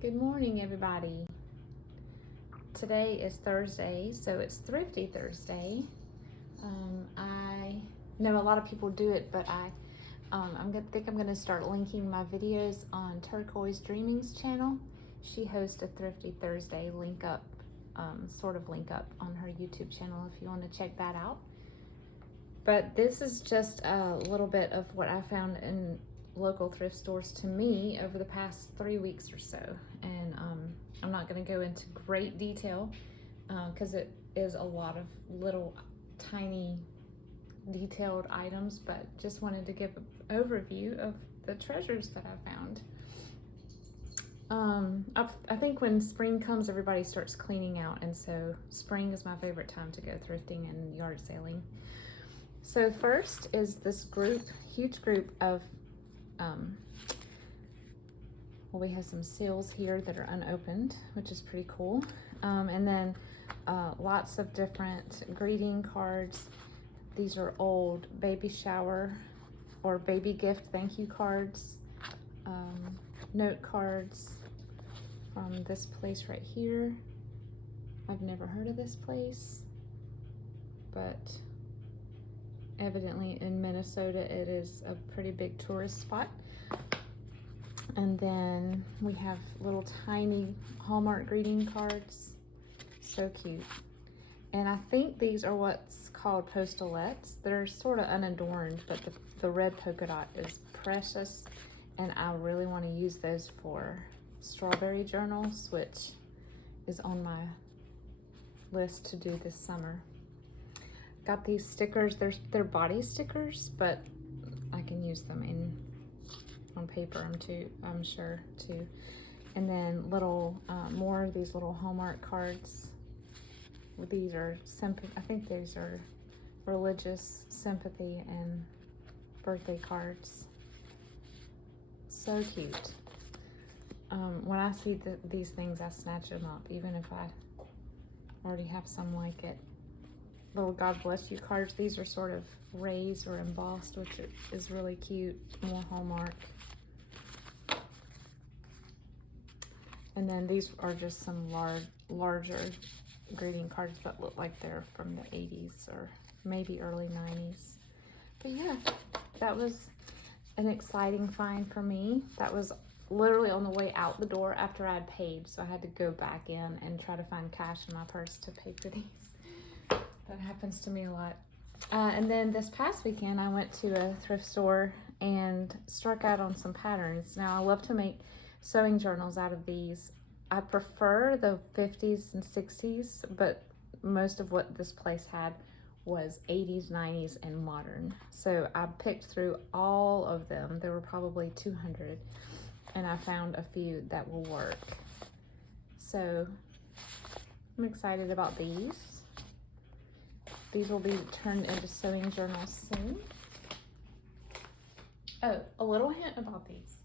Good morning, everybody. Today is Thursday, so it's Thrifty Thursday. I know a lot of people do it, but I'm gonna start linking my videos on Turquoise Dreaming's channel. She hosts a Thrifty Thursday link up on her YouTube channel if you want to check that out. But this is just a little bit of what I found in local thrift stores to me over the past 3 weeks or so, and I'm not going to go into great detail because it is a lot of little tiny detailed items, but just wanted to give an overview of the treasures that I found. I think when spring comes, everybody starts cleaning out, and so spring is my favorite time to go thrifting and yard sailing. So first is this huge group of well, we have some seals here that are unopened, which is pretty cool. And then lots of different greeting cards. These are old baby shower or baby gift thank you cards, note cards from this place right here. I've never heard of this place, but evidently in Minnesota it is a pretty big tourist spot. And then we have little tiny Hallmark greeting cards. So cute. And I think these are what's called postalettes. They're sort of unadorned, but the red polka dot is precious, and I really want to use those for strawberry journals, which is on my list to do this summer. Got these stickers. They're body stickers, but I can use them on paper. I'm sure too. And then little more of these little Hallmark cards. These are I think these are religious sympathy and birthday cards. So cute. When I see these things, I snatch them up, even if I already have some like it. Little God bless you cards. These are sort of raised or embossed, which is really cute. More Hallmark. And then these are just some larger greeting cards that look like they're from the 80s or maybe early 90s. But yeah, that was an exciting find for me. That was literally on the way out the door after I'd paid, so I had to go back in and try to find cash in my purse to pay for these. That happens to me a lot. And then this past weekend, I went to a thrift store and struck out on some patterns. Now, I love to make sewing journals out of these. I prefer the 50s and 60s, but most of what this place had was 80s, 90s, and modern. So I picked through all of them. There were probably 200, and I found a few that will work. So I'm excited about these. These will be turned into sewing journals soon. Oh, a little hint about these.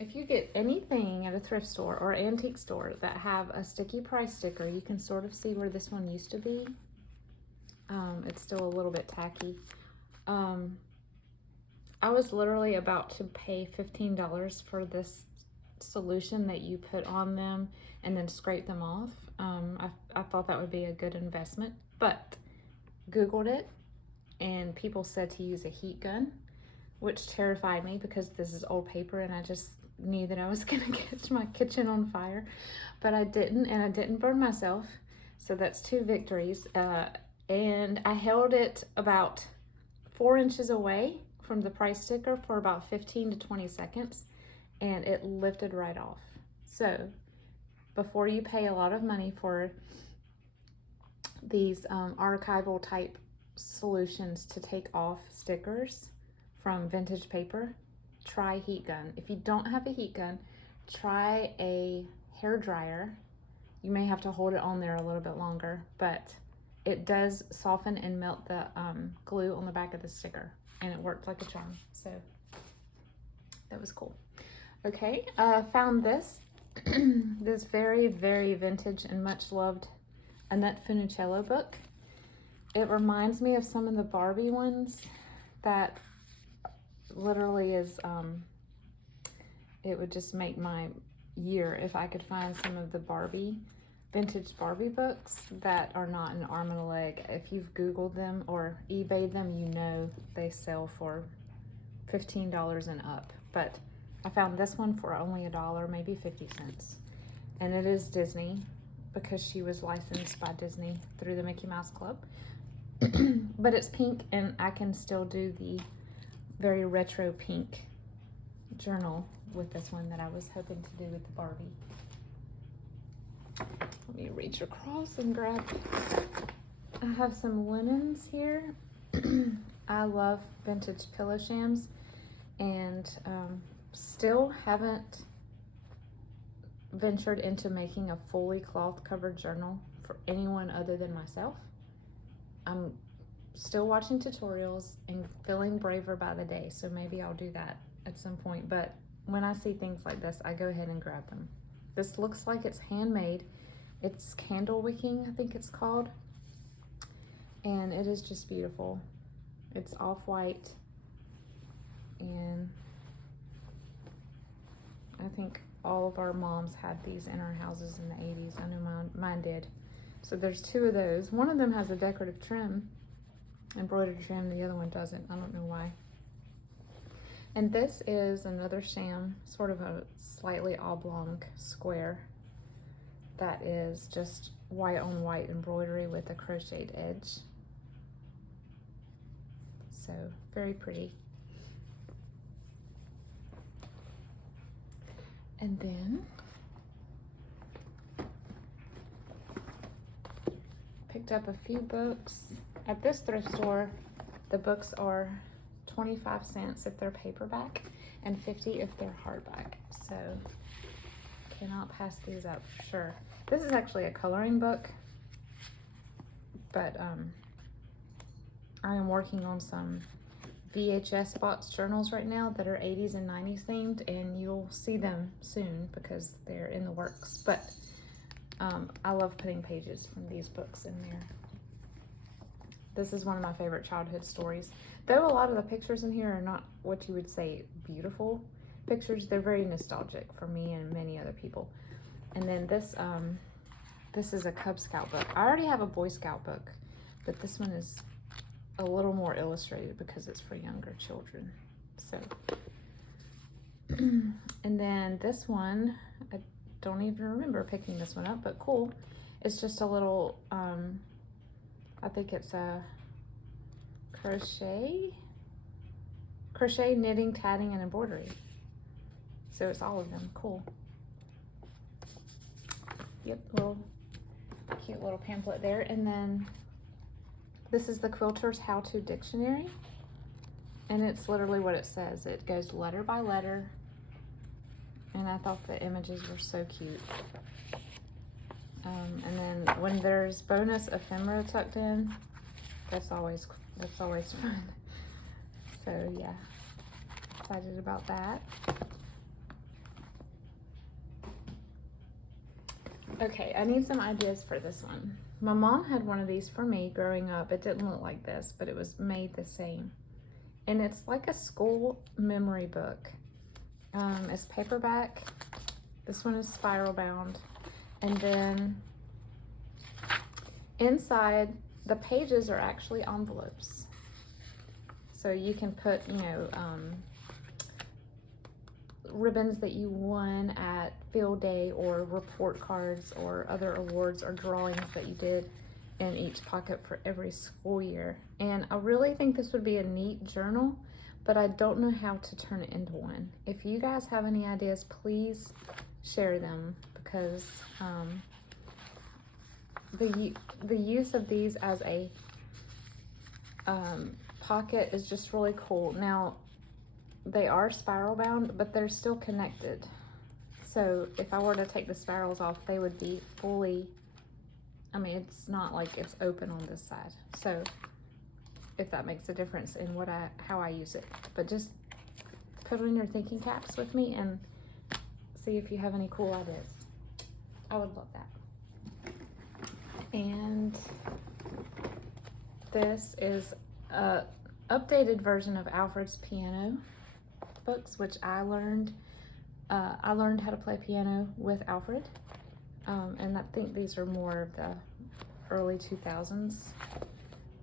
If you get anything at a thrift store or antique store that have a sticky price sticker, you can sort of see where this one used to be. It's still a little bit tacky. I was literally about to pay $15 for this solution that you put on them and then scrape them off. I thought that would be a good investment, but Googled it, and people said to use a heat gun, which terrified me because this is old paper, and I just knew that I was gonna catch my kitchen on fire. But I didn't, and I didn't burn myself, so that's 2 victories. And I held it about 4 inches away from the price sticker for about 15 to 20 seconds, and it lifted right off. So before you pay a lot of money for these archival type solutions to take off stickers from vintage paper, try heat gun. If you don't have a heat gun, try a hair dryer. You may have to hold it on there a little bit longer, but it does soften and melt the glue on the back of the sticker, and it worked like a charm. So that was cool. Okay, found this this very, very vintage and much loved Annette Funicello book. It reminds me of some of the Barbie ones that literally is, it would just make my year if I could find some of the vintage Barbie books that are not an arm and a leg. If you've Googled them or eBayed them, you know they sell for $15 and up. But I found this one for only $1, maybe 50 cents. And it is Disney because she was licensed by Disney through the Mickey Mouse Club. But it's pink, and I can still do the very retro pink journal with this one that I was hoping to do with the Barbie. Let me reach across and grab. I have some linens here. I love vintage pillow shams, and still haven't ventured into making a fully cloth covered journal for anyone other than myself. I'm still watching tutorials and feeling braver by the day, so maybe I'll do that at some point. But when I see things like this, I go ahead and grab them. This looks like it's handmade. It's candle wicking, I think it's called. And it is just beautiful. It's off-white. And I think all of our moms had these in our houses in the 80s. I know mine did. So there's 2 of those. One of them has a decorative trim, embroidered trim. The other one doesn't. I don't know why. And this is another sham, sort of a slightly oblong square that is just white on white embroidery with a crocheted edge. So very pretty. And then picked up a few books. At this thrift store, the books are 25 cents if they're paperback and 50 if they're hardback. So cannot pass these up for sure. This is actually a coloring book, but I am working on some VHS box journals right now that are 80s and 90s themed, and you'll see them soon because they're in the works. But I love putting pages from these books in there. This is one of my favorite childhood stories. Though a lot of the pictures in here are not what you would say beautiful pictures, they're very nostalgic for me and many other people. And then this is a Cub Scout book. I already have a Boy Scout book, but this one is a little more illustrated because it's for younger children. So, and then this one, I don't even remember picking this one up, but cool. It's just a little, I think it's a crochet, knitting, tatting, and embroidery. So it's all of them. Cool. Yep, cute little pamphlet there. And then this is the Quilter's How-To Dictionary. And it's literally what it says. It goes letter by letter. And I thought the images were so cute. And then when there's bonus ephemera tucked in, that's always fun. So yeah, excited about that. Okay, I need some ideas for this one. My mom had one of these for me growing up. It didn't look like this, but it was made the same. And it's like a school memory book. It's paperback. This one is spiral bound. And then inside, the pages are actually envelopes. So you can put, ribbons that you won at field day or report cards or other awards or drawings that you did in each pocket for every school year. And I really think this would be a neat journal, but I don't know how to turn it into one. If you guys have any ideas, please share them, because the use of these as a pocket is just really cool. Now, they are spiral bound, but they're still connected. So if I were to take the spirals off, they would be fully, it's not like it's open on this side. So if that makes a difference in how I use it. But just put on your thinking caps with me and see if you have any cool ideas. I would love that. And this is a updated version of Alfred's piano books, which I learned I learned how to play piano with Alfred, and I think these are more of the early 2000s,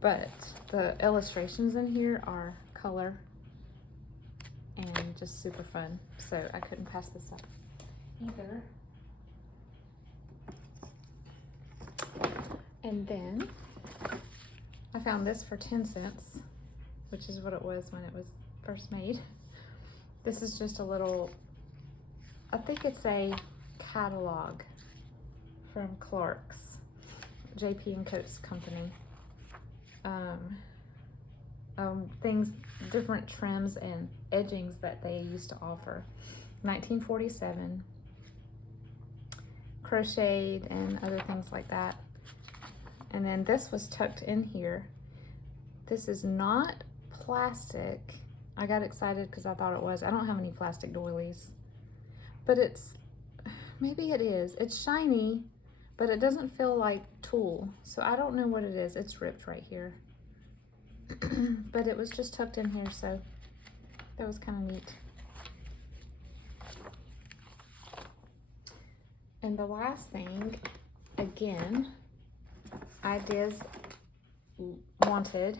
but the illustrations in here are color and just super fun, so I couldn't pass this up either. And then I found this for 10 cents, which is what it was when it was first made. This is just a little, I think it's a catalog from Clark's, JP and Coates company. Things, different trims and edgings that they used to offer. 1947, crocheted and other things like that. And then this was tucked in here. This is not plastic. I got excited because I thought it was. I don't have any plastic doilies, but it's, maybe it is. It's shiny, but it doesn't feel like tulle. So I don't know what it is. It's ripped right here. But it was just tucked in here, so that was kind of neat. And the last thing, again, ideas wanted.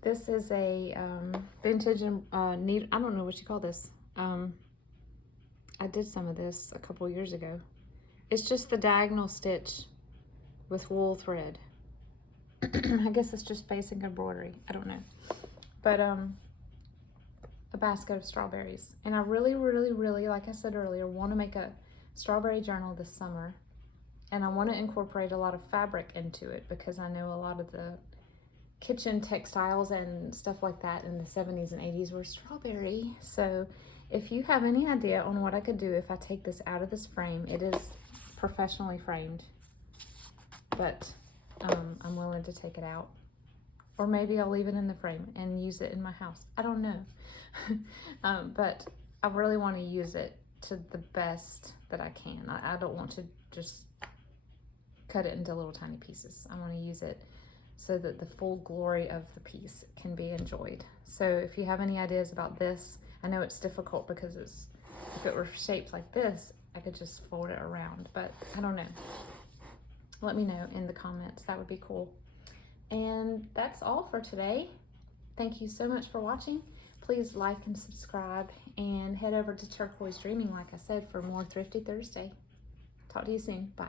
This is a vintage and needle. I don't know what you call this. I did some of this a couple years ago. It's just the diagonal stitch with wool thread. I guess it's just basic embroidery. I don't know. But a basket of strawberries. And I really, like I said earlier, want to make a strawberry journal this summer. And I want to incorporate a lot of fabric into it because I know a lot of the kitchen textiles and stuff like that in the 70s and 80s were strawberry. So if you have any idea on what I could do if I take this out of this frame, it is professionally framed, but I'm willing to take it out. Or maybe I'll leave it in the frame and use it in my house. I don't know. But I really want to use it to the best that I can. I don't want to just cut it into little tiny pieces. I want to use it so that the full glory of the piece can be enjoyed. So if you have any ideas about this, I know it's difficult because if it were shaped like this, I could just fold it around, but I don't know. Let me know in the comments. That would be cool. And that's all for today. Thank you so much for watching. Please like and subscribe and head over to Turquoise Dreaming, like I said, for more Thrifty Thursday. Talk to you soon. Bye.